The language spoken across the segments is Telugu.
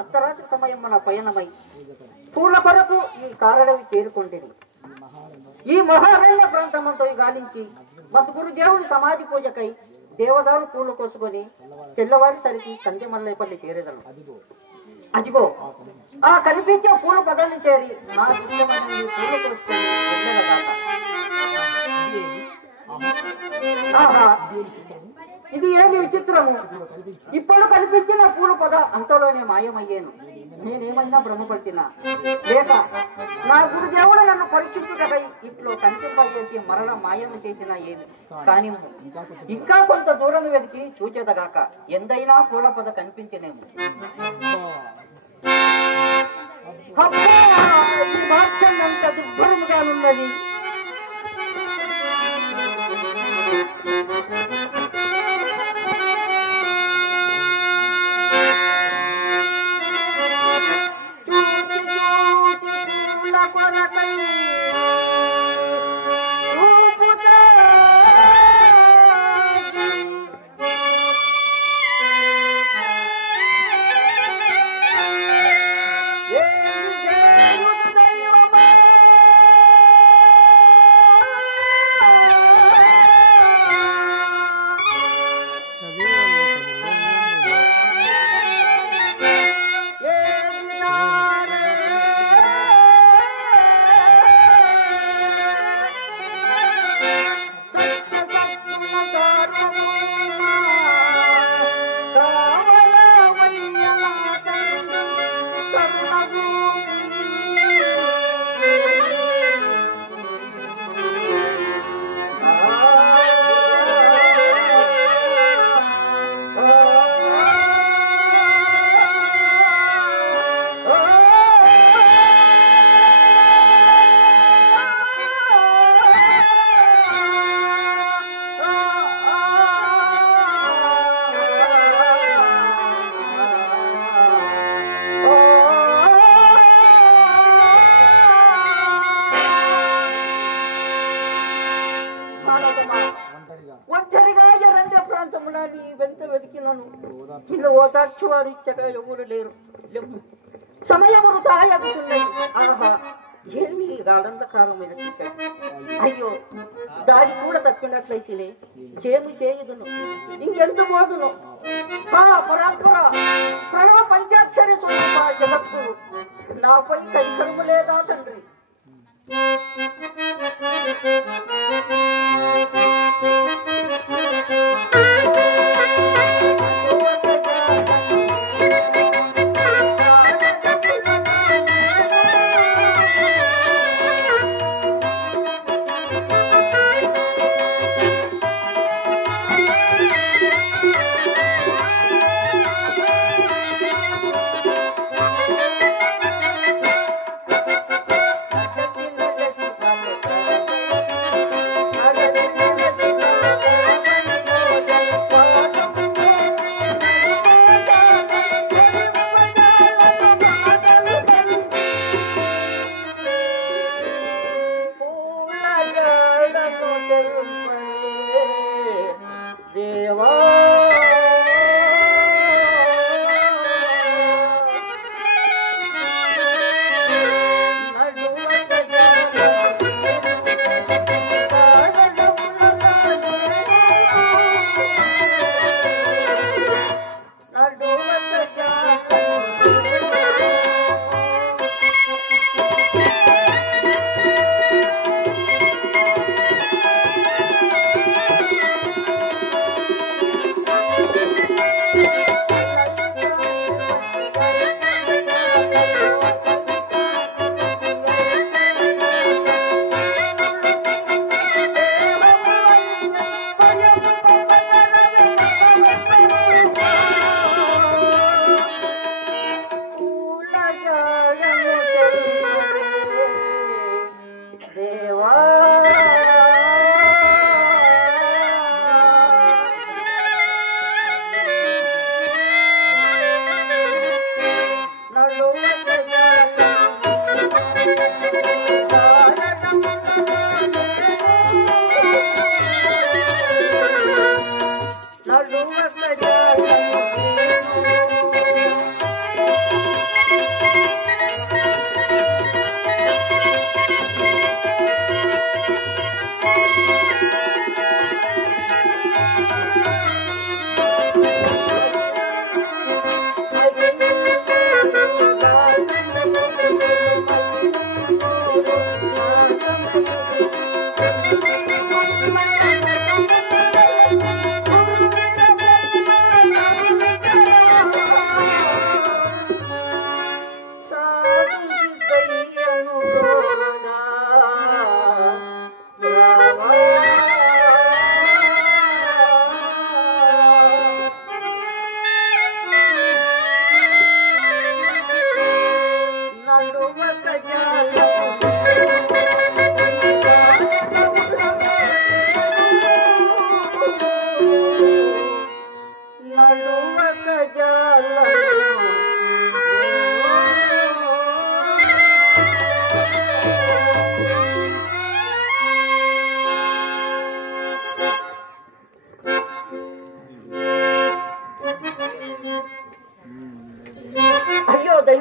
అర్ధరాత్రి సమయం మన పయనమై పూల కొరకు ఈ కారడవి చేరుకొంటిని. ఈ మహారణ్య ప్రాంతమంతో గాలించి మధుగురు దేవుని సమాధి పూజకై దేవదారు పూలు కోసుకొని తెల్లవారిసరికి కందిమల్లైపల్లి చేరేదను. అదిగో ఆ కనిపించే పూల పదాన్ని చేరి నా దివ్యమైన పూలు కోసుకొని వెళ్ళగదాక. ఆహా, ఇది ఏమి విచిత్రము! ఇప్పుడు కనిపించిన పూల పొద అంతలోనే మాయమయ్యేను. నేనేమైనా భ్రమపడుతున్నా లేక నా గురుదేవుడు నన్ను పరీక్షించుటకై ఇట్లో కనిపింపజేసి మరల మాయము చేసిన ఏమి కానీ ఇంకా కొంత దూరం వెతికి చూచేదగాక ఎందైనా పూల పొద కనిపించనేమో. అంత దుర్భరముగా ఉన్నది. ఒంటరిగా ఎర్రండే ప్రాంతమున నీ వెంట వెతికినను చిన్న ఓదార్చి వారు ఇచ్చగా ఎవరు లేరు. సమయమును తాయగుతున్నాయి. ఆహా, ఏమి గాఢంధకారమైన చీకటి! అయ్యో, దారి కూడా తప్పినట్లయితేనే చేము చేయుదును, ఇంకెందు మోదును. పరాత్పర ప్రణవ పంచాక్షరి స్వరూప జగత్తు నాపై కైకరము లేదా తండ్రి?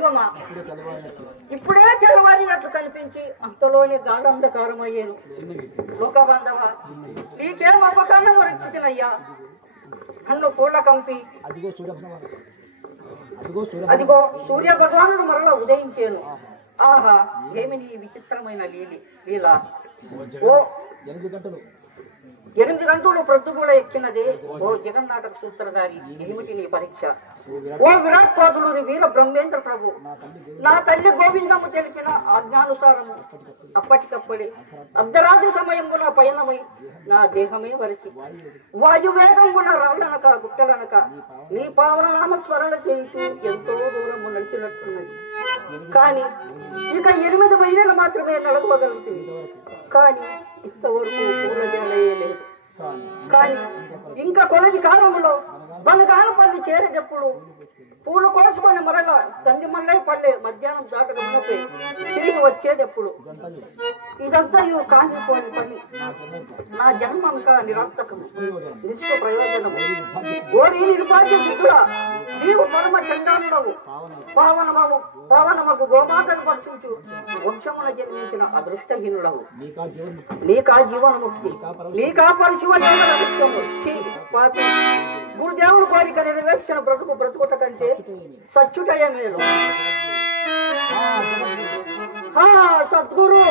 తెలుగమ్మా. ఇప్పుడే తెల్లవారినట్లు కనిపించి అంతలోనే గాఢంధకారం అయ్యాను. లోక బాంధవ, నీకేం అపకారణం వచ్చినయ్యా? నన్ను పూల కంపి అదిగో సూర్య భగవానుడు మరలా ఉదయించాను. ఆహా, ఏమి నీ విచిత్రమైన లీల! ఓ 8 గంటలు ప్రొద్దు కూడా ఎక్కినదే. ఓ జగన్నాటక సూత్రధారి, ఏమిటి నీ పరీక్ష? ఓ విరాట్ కోతులూరి వీర బ్రహ్మేంద్ర ప్రభు, నా తల్లి గోవిందమ్మ తెలిపిన ఆజ్ఞానుసారము అప్పటికప్పుడే అర్ధరాత్రి సమయంలో పయనమై నా దేహమే వరచి వాయువేగంగున రాళ్ళనక గుట్టలనక నీ పావన నామస్మరణ చేయించు ఎంతో దూరము నడిచినట్టున్నది. కానీ ఇక 8 మైళ్ళు మాత్రమే నడవగలుగుతుంది. కానీ ఇంతవరకు పూర్ణజనలేదు. కానీ ఇంకా కొలది కాలంలో బనగానపల్లి చేరేటప్పుడు పూలు కోసుకొని మరలా తందిమల్లై పల్లె మధ్యాహ్నం దాటక మునపే తిరిగి వచ్చేటప్పుడు ఇదంతా కానిపోని పని. నా జన్మంక నిరర్థకం, నిష్క ప్రయోజనము. ఓరి నిర్భాగ్య సిద్ధుడా, నీవు పరమ చండాలుడవు. పావనమకు గోమాతను పర్శించు వంశమున జన్మించిన అదృష్టహీనుడవు. నీకా జీవనముక్తి, నీకా పరిశుభ్రము. గురుదేవుడు కోరిక నెరవేర్చిన బ్రతుకుట కంటే సచ్చుటయ మేలు. సద్గురు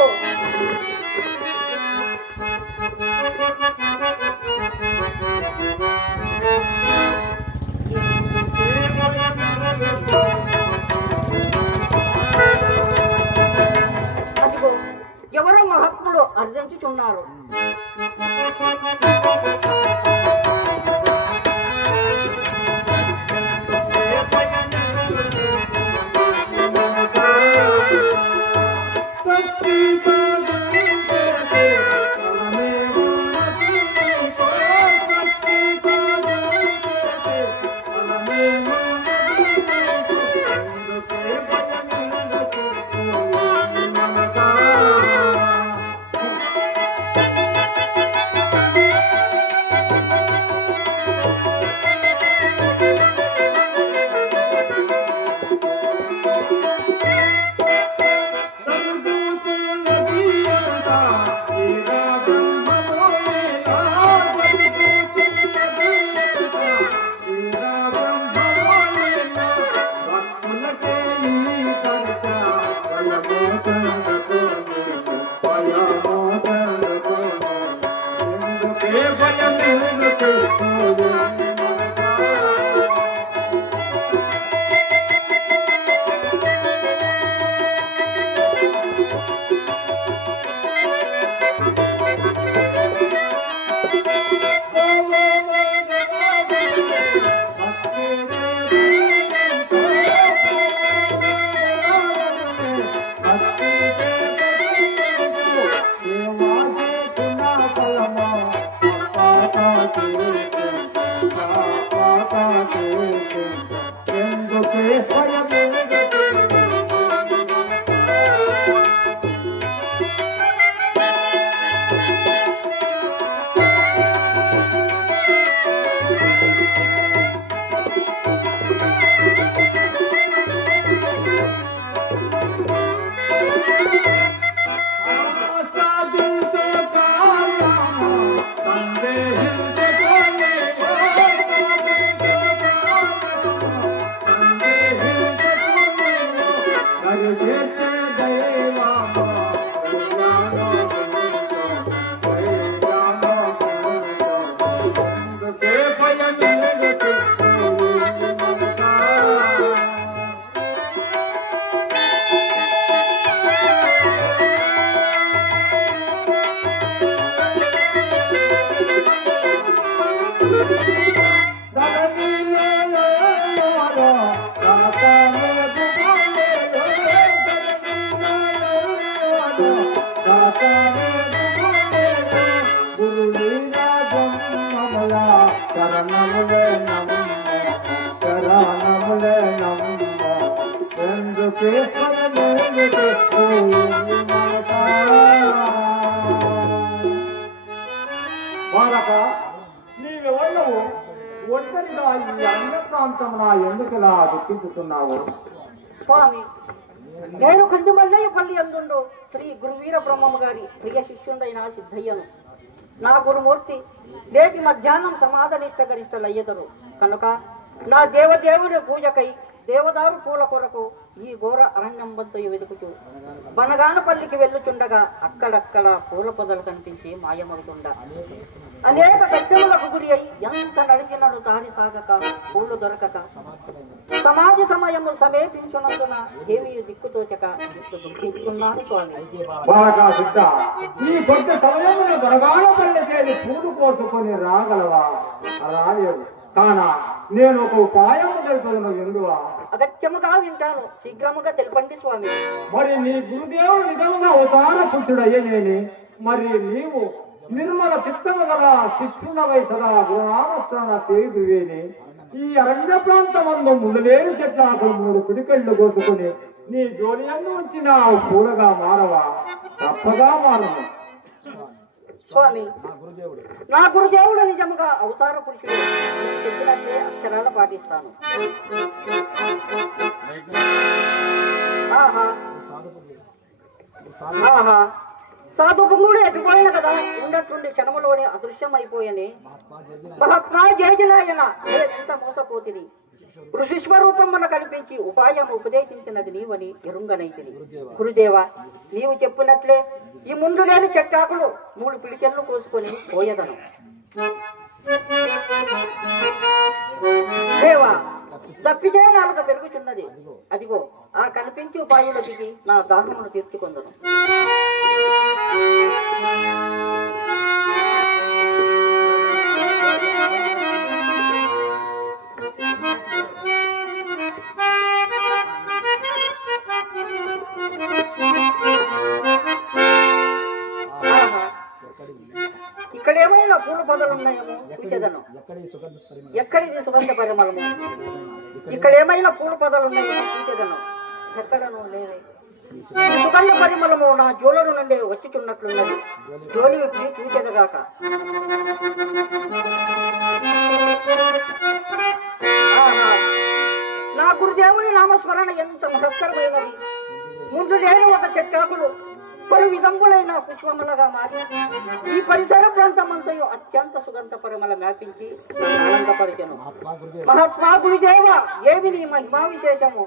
అదిగో ఎవరో మహాత్ముడు అర్జించుచున్నారు. ఒంటరిగా ఈ అన్యప్రాంతమున ఎందుకులా దుఃఖించుతున్నావు? స్వామి, నేను కందిమల్లయ్యపల్లి అందుండు శ్రీ గురువీర బ్రహ్మము గారి ప్రియ శిష్యుడైన సిద్ధయ్యను. నా గురుమూర్తి నేటి మధ్యాహ్నం సమాధనిష్ట గరిష్టలయ్యదరు కనుక నా దేవదేవుని పూజకై దేవదారు పూల కొరకు ఈ ఘోర అరణ్యం వద్ద వెతుకుతూ బనగానపల్లికి వెళ్ళుచుండగా అక్కడక్కడ పూల పొదలు కనిపించి మాయమవుతుండ అనేక కష్టములకు గురి అయి ఎంత నడిచినను దారి సాగక పూలు దొరకక సమాధి సమయము సమేపించున్నందున ఏమీ దిక్కుతోచక దుఃఖించున్నాను స్వామి. ఈ కొద్ది సమయంలో బనగానపల్లి చేసి పూలు కోసుకొని రాగలవా? రాలేవు. కానా నేను ఒక ఉపాయము తెలుపుదను ఎందువా? అగత్యముగా వింటాను, శీఘ్రముగా తెలపండి స్వామి. మరి నీ గురుదేవుడు నిజముగా అవతార పురుషుడయ్యనేని మరి నీవు నిర్మల చిత్తము గల శిష్యునవై సదా గురునామస్మరణ చేయుదువేని ఈ అరణ్య ప్రాంతమందు ముళ్ళలేని చెట్ల ఆకులు 3 పిడికెళ్ళు కోసుకుని నీ జోలియందు వచ్చిన పూలగా మారవా? తప్పగా మారను స్వామి. నా గురుదేవుడు నిజముగా అవతార పురుషుడు, చెప్పినట్లే అక్షరాలు పాటిస్తాను. ఆహా ఆహా సాధు పుంగుడు ఎటుపోయిన కదా, ఉన్నట్టుండి క్షణములోనే అదృశ్యం అయిపోయని. మహాత్మా జయజనాయన ఎంత మోసపోతిని, ఋషిస్వరూపమున కనిపించి ఉపాయం ఉపదేశించినది నీవని ఎరుంగనైతిని. గురుదేవ, నీవు చెప్పినట్లే ఈ ముందు లేని చెట్టాకులు 3 పిడికెళ్ళు కోసుకొని పోయేదను. దేవా, తప్పిచే నాలుక పెరుగుచున్నది. అదిగో ఆ కనిపించి ఉపాయంలో దిగి నా దాహమును తీర్చుకొందును. ఇక్కడేమైనా పూల పొదలున్నాయేమో చూచెదను. ఎక్కడిది సుగంధ పరిమళము? ఇక్కడేమైనా పూల పొదలున్నాయేమో చూచెదను. ఎక్కడనూ లేవే. ఈ సుగంధ పరిమళము నా జోలను నుండి వచ్చుచున్నట్లున్నది. జోలి విప్పి చూచెదగాక. నా గురుదేవుని నామస్మరణ ఎంత మహత్తరమైనది. ముందు లేని ఒక చెట్టాకులు పలు విధములైన పుష్పములుగా మారి ఈ పరిసర ప్రాంతమంతయు అత్యంత సుగంధ పరిమళ వ్యాపించి ఆనందపరిచెను. మహాత్మా గురుదేవ, ఏమి నీ మహిమా విశేషము?